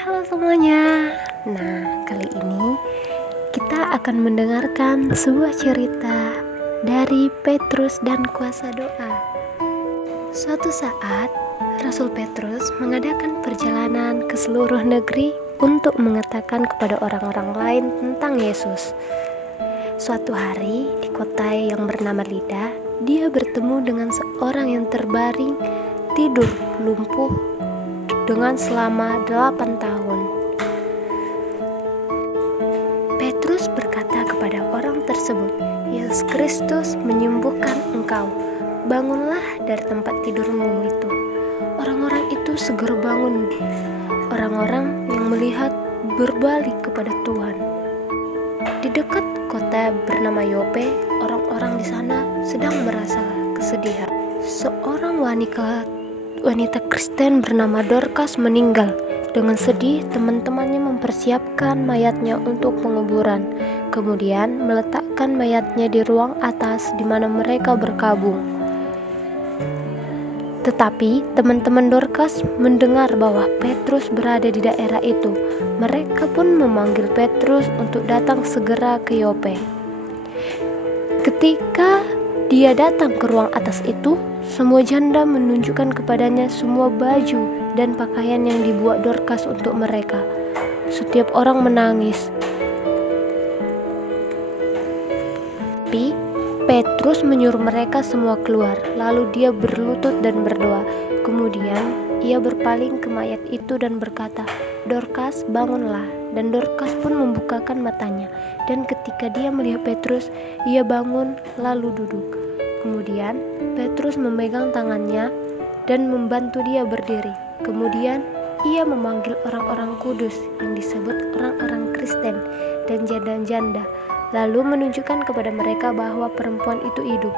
Halo semuanya. Nah, kali ini kita akan mendengarkan sebuah cerita dari Petrus dan kuasa doa. Suatu saat, Rasul Petrus mengadakan perjalanan ke seluruh negeri untuk mengatakan kepada orang-orang lain tentang Yesus. Suatu hari di kota yang bernama Lida, dia bertemu dengan seorang yang terbaring tidur lumpuh dengan selama 8 tahun. Petrus berkata kepada orang tersebut, "Yesus Kristus menyembuhkan engkau. Bangunlah dari tempat tidurmu itu." Orang-orang itu segera bangun. Orang-orang yang melihat berbalik kepada Tuhan. Di dekat kota bernama Yope, orang-orang di sana sedang merasa kesedihan. Seorang wanita Kristen bernama Dorcas meninggal. Dengan sedih, teman-temannya mempersiapkan mayatnya untuk penguburan, kemudian meletakkan mayatnya di ruang atas di mana mereka berkabung. Tetapi teman-teman Dorcas mendengar bahwa Petrus berada di daerah itu. Mereka pun memanggil Petrus untuk datang segera ke Yope. Ketika dia datang ke ruang atas itu, semua janda menunjukkan kepadanya semua baju dan pakaian yang dibuat Dorcas untuk mereka. Setiap orang menangis. Tapi Petrus menyuruh mereka semua keluar, lalu dia berlutut dan berdoa. Kemudian ia berpaling ke mayat itu dan berkata, "Dorcas, bangunlah." Dan Dorcas pun membukakan matanya, dan ketika dia melihat Petrus, ia bangun lalu duduk. Kemudian Petrus memegang tangannya dan membantu dia berdiri. Kemudian ia memanggil orang-orang kudus yang disebut orang-orang Kristen dan janda-janda, lalu menunjukkan kepada mereka bahwa perempuan itu hidup.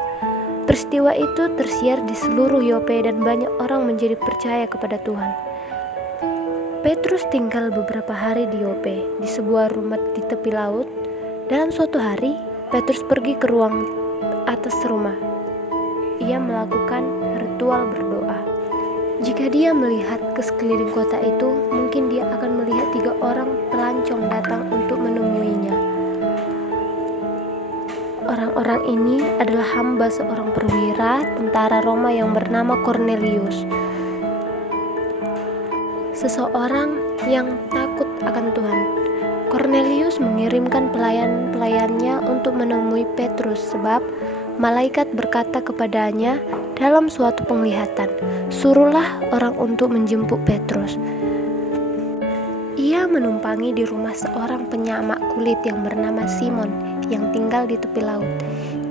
Peristiwa itu tersiar di seluruh Yope dan banyak orang menjadi percaya kepada Tuhan. Petrus tinggal beberapa hari di Yope, di sebuah rumah di tepi laut. Dalam suatu hari, Petrus pergi ke ruang atas rumah. Ia melakukan ritual berdoa. Jika dia melihat ke sekeliling kota itu, mungkin dia akan melihat 3 orang pelancong datang untuk menemuinya. Orang-orang ini adalah hamba seorang perwira tentara Roma yang bernama Cornelius, seseorang yang takut akan Tuhan. Cornelius mengirimkan pelayan-pelayannya untuk menemui Petrus sebab malaikat berkata kepadanya dalam suatu penglihatan, "Suruhlah orang untuk menjemput Petrus." Ia menumpangi di rumah seorang penyamak kulit yang bernama Simon yang tinggal di tepi laut.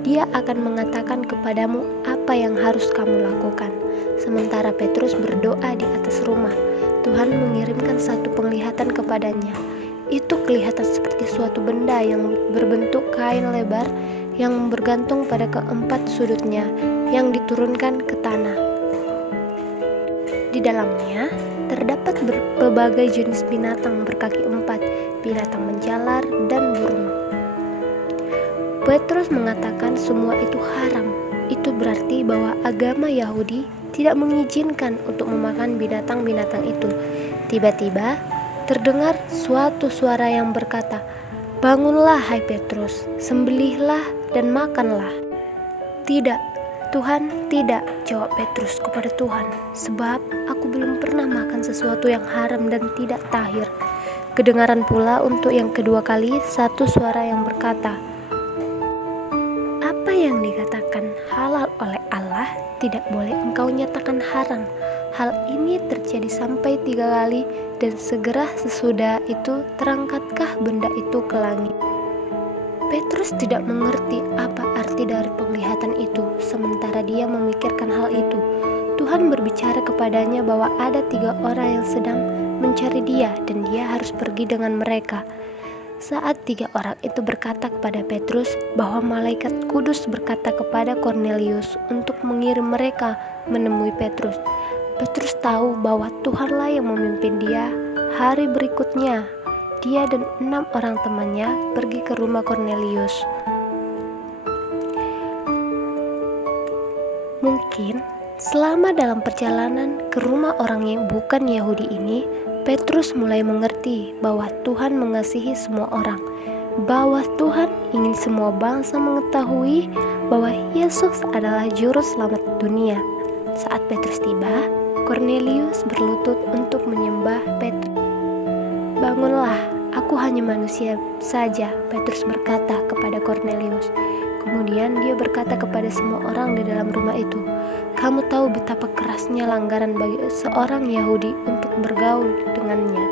Dia akan mengatakan kepadamu apa yang harus kamu lakukan. Sementara Petrus berdoa di atas rumah, Tuhan mengirimkan satu penglihatan kepadanya. Itu kelihatan seperti suatu benda yang berbentuk kain lebar yang bergantung pada keempat sudutnya yang diturunkan ke tanah. Di dalamnya terdapat berbagai jenis binatang berkaki 4, binatang menjalar, dan burung. Petrus mengatakan semua itu haram. Itu berarti bahwa agama Yahudi tidak mengizinkan untuk memakan binatang-binatang itu. Tiba-tiba terdengar suatu suara yang berkata, "Bangunlah hai Petrus, sembelihlah dan makanlah." "Tidak, Tuhan, tidak," jawab Petrus kepada Tuhan, "sebab aku belum pernah makan sesuatu yang haram dan tidak tahir." Kedengaran pula untuk yang kedua kali satu suara yang berkata, "Apa yang dikatakan halal oleh Allah, tidak boleh engkau nyatakan haram." Hal ini terjadi sampai 3 kali, dan segera sesudah itu terangkatkah benda itu ke langit. Petrus tidak mengerti apa arti dari penglihatan itu. Sementara dia memikirkan hal itu, Tuhan berbicara kepadanya bahwa ada 3 orang yang sedang mencari dia dan dia harus pergi dengan mereka. Saat 3 orang itu berkata kepada Petrus bahwa malaikat kudus berkata kepada Cornelius untuk mengirim mereka menemui Petrus, Petrus tahu bahwa Tuhanlah yang memimpin dia. Hari berikutnya, dia dan 6 orang temannya pergi ke rumah Cornelius. Mungkin selama dalam perjalanan ke rumah orang yang bukan Yahudi ini, Petrus mulai mengerti bahwa Tuhan mengasihi semua orang, bahwa Tuhan ingin semua bangsa mengetahui bahwa Yesus adalah juru selamat dunia. Saat Petrus tiba, Kornelius berlutut untuk menyembah Petrus. "Bangunlah, aku hanya manusia saja," Petrus berkata kepada Kornelius. Kemudian dia berkata kepada semua orang di dalam rumah itu, "Kamu tahu betapa kerasnya langgaran bagi seorang Yahudi untuk bergaul dengannya.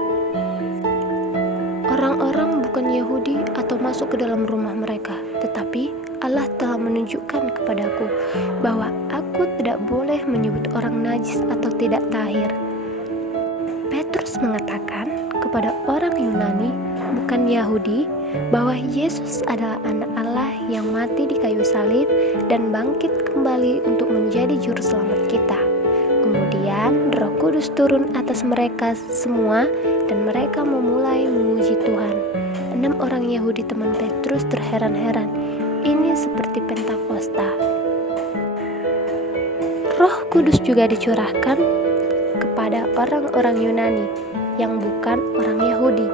Orang-orang bukan Yahudi atau masuk ke dalam rumah mereka, tetapi Allah telah menunjukkan kepadaku bahwa aku tidak boleh menyebut orang najis atau tidak tahir." Petrus mengatakan kepada orang Yunani, bukan Yahudi, bahwa Yesus adalah anak Allah yang mati di kayu salib dan bangkit kembali untuk menjadi juru selamat kita. Kemudian Roh Kudus turun atas mereka semua dan mereka memulai memuji Tuhan. 6 orang Yahudi teman Petrus terheran-heran. Ini seperti Pentakosta. Roh Kudus juga dicurahkan kepada orang-orang Yunani yang bukan orang Yahudi.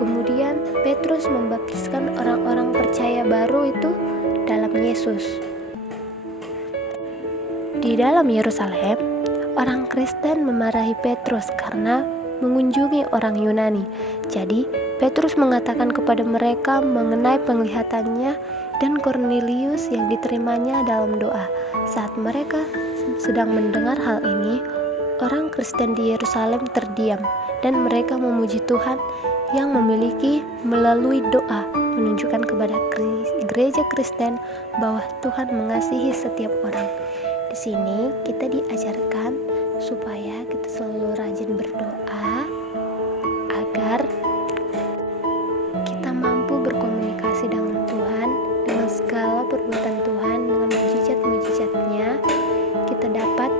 Kemudian Petrus membaptiskan orang-orang percaya baru itu dalam Yesus. Di dalam Yerusalem, orang Kristen memarahi Petrus karena mengunjungi orang Yunani. Jadi, Petrus mengatakan kepada mereka mengenai penglihatannya dan Kornelius yang diterimanya dalam doa. Saat mereka sedang mendengar hal ini, orang Kristen di Yerusalem terdiam dan mereka memuji Tuhan yang memiliki melalui doa menunjukkan kepada gereja Kristen bahwa Tuhan mengasihi setiap orang. Di sini kita diajarkan supaya kita selalu rajin berdoa agar kita mampu berkomunikasi dengan Tuhan, dengan segala perbuatan Tuhan, dengan mujizat-mujizatnya kita dapat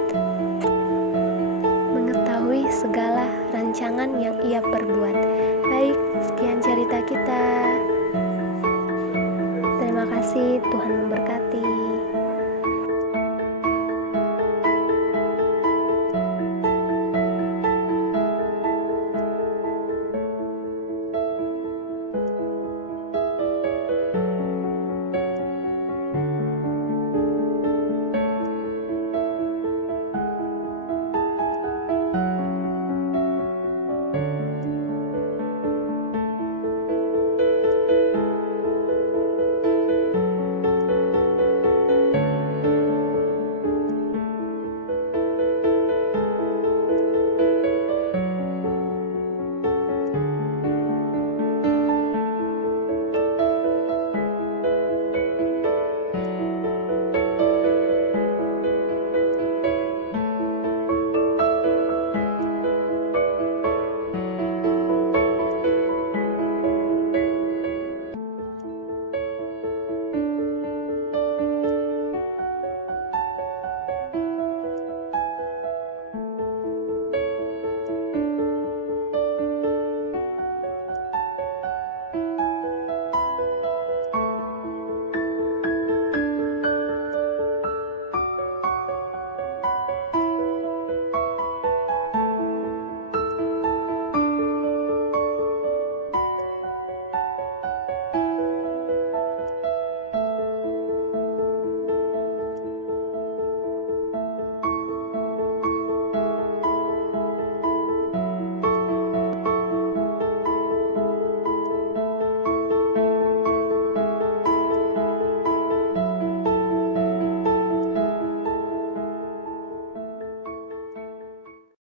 mengetahui segala rancangan yang Ia perbuat. Baik, sekian cerita kita. Terima kasih, Tuhan memberkati.